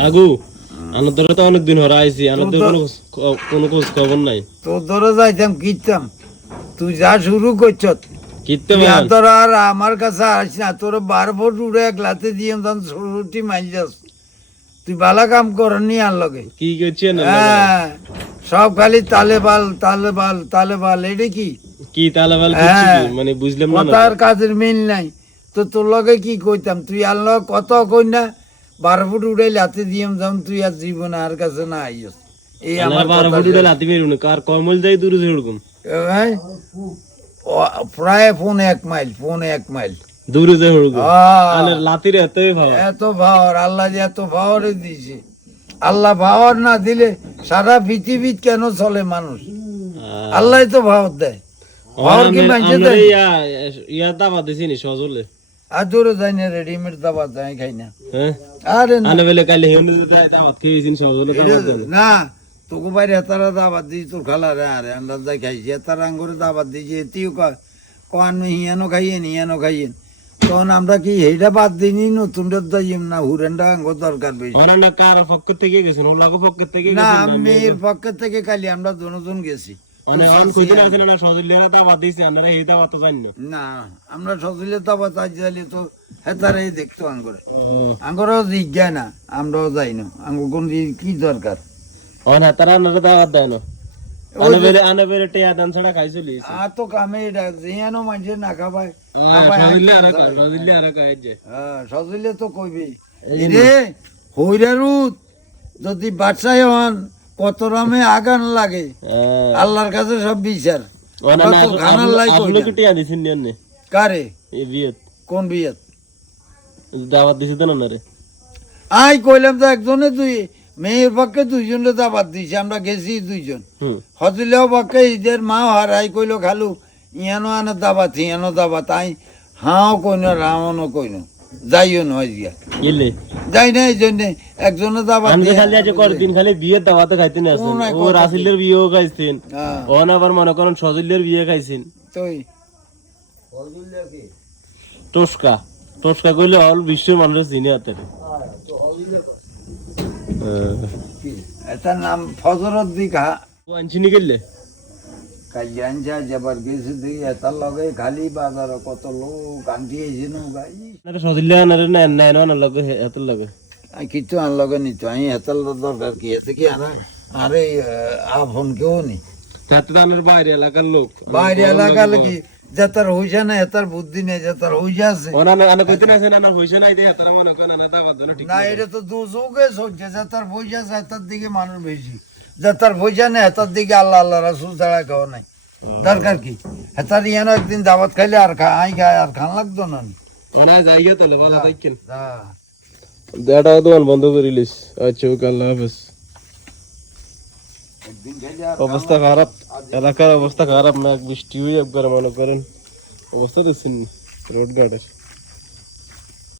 কাকু আনন্দের তো অনেকদিন হরা আইছি আনন্দের কোনো খোঁজ খবর নাই তোর ধরে যাইতাম কিনতাম তুই যা শুরু করছ কিনতে তোর আর আমার কাছে আসিস না তোর 12 ফুট উড়ে এক লাতে দিয়ে ছুটি মাইল যাস তুই বালা কাম করনি আর লগে কি করছেন হ্যাঁ সব খালি তালেবাল এটা কি কি তালাবাল মানে বুঝলাম না কথার কাজের মিল নাই তো তোর লগে কি কইতাম তুই আর লগে কত কই না 12 ফুট উড়ে লাতে দিয়ে যাম তুই আর জীবন আর কাছে না আইস এই আমার 12 ফুট উড়ে লাতি মেরুন কার কমল যাই দূরে এরকম প্রায় ফোন 1 মাইল দূরে যাই এরকম আলে লাতির এত ভাওয়ার আল্লাহ যে এত ভাওয়ারে দিয়েছে আল্লাহ ভাওয়ার না দিলে সারা পৃথিবী কেন চলে মানুষ আল্লাহ তো ভাওয়ার দেয় ভাওয়ার কি মানছে দেয় ইয়া দাবা দিছি নি সজলে আর দূরে যাই না রেডিমেড দাবা যাই খাই না হ্যাঁ আরে আনে বলে কালে হেনে দাওয়াত খেয়েছিন সজলে দাওয়াত না তোকে বাইরে হেতারা দাবাত দিই তোর খালা রে আরে আমরা যাই খাইছি হেতারা আঙ্গুরে দাবাত দিয়েছি এটিও কান হিয়ানো খাইয়েন তখন আমরা কি এইটা বাদ দিইনি নতুনটা যাইম না হুরেনটা আঙ্গুর দরকার বেশি অনান্য কার পক্ষ থেকে গেছেন ও লাগো পক্ষ থেকে না আমি মেয়ের পক্ষ থেকে কালি আমরা দুজন গেছি মানে অন কইতে আছেন না সজলে দাওয়াত দিয়েছে আমরা এই দাওয়াত তো জানি না আমরা সজলে দাবাত আইলে তো হেতারাই দেখতো আঙ্গুরও জিজ্ঞাসা না আমরাও যাই না আঙ্গুর কোন কি দরকার অন হেতারা না দাওয়াত দেয় না আনে বেলে টিয়া দান ছাড়া খাই চলি আ তো কামে এটা জিয়ানো মাঝে না খাবায় সজলে আর খাই যে সজলে তো কইবি রে হইরারুত যদি বাদশাহ হন কত রামে আগান লাগে আল্লাহর কাছে সব বিচার আপনি কি টিয়া দিছেন নি কারে এই বিয়েত কোন বিয়েত দাওয়াত দিছে দেন না রে আই কইলাম তো একজনে তুই মেয়ের পক্ষে 2 জনের দাবাত দিছে আমরা গেছি 2 জন হজলেও পক্ষে ঈদের মা হারাই কইলো খালু ইয়ানো আনে দাবাত আই হাও কইন রামনও কইন যাইও নয় জিয়া গেলে যাই না এই জন্য একজনের দাবাত আমি খালি আজ কয়েকদিন খালি বিয়ের দাওয়াতে খাইতে না আসেন ও রাসিলের বিয়েও খাইছেন ওন আবার মনে করেন সজলের বিয়ে খাইছেন তুই টসকা কইলে অল বিশ্বের মানুষ চিনে হাতে এটার নাম ফজরত দিঘা আনছিনি গেলে কালিয়ান যা যাবার গেছে দেখি এটার লগে খালি বাজার কত লোক আনটিয়েছে না গাই সজলে আনারে না না লগে এত লগে কিছু আন লগে নিত আমি এটার দরকার কি এতে কি আরে ফোন কেউ নি তাতে আনার বাইরে এলাকার লোক বাইরে এলাকা লাগি যাতার হইছে না এটার বুদ্ধি নেই যাতার হইছে আছে আনা কইতে না না হইছে না এই হাতারা মনে করেন না তা কথা না ঠিক না এটা তো দুজোগে সহ্য যাতার হইছে আছে এটার দিকে মানুষ বেশি যাতার হইছে না এটার দিকে আল্লাহ রাসূল ছাড়া কেউ নাই দরকার কি এটার ইয়ানো একদিন দাওয়াত খাইলে আর খাই আর খান লাগতো না ওনা যাইগে তাহলে ভালো থাকেন দেটা দোকান বন্ধ করিলিস আচ্ছা আল্লাহ হাফেজ অবস্থা খারাপ এলাকার অবস্থা খারাপ না বৃষ্টি হয়ে একবার মনে করেন অবস্থা দেখছেন রোড গার্ডের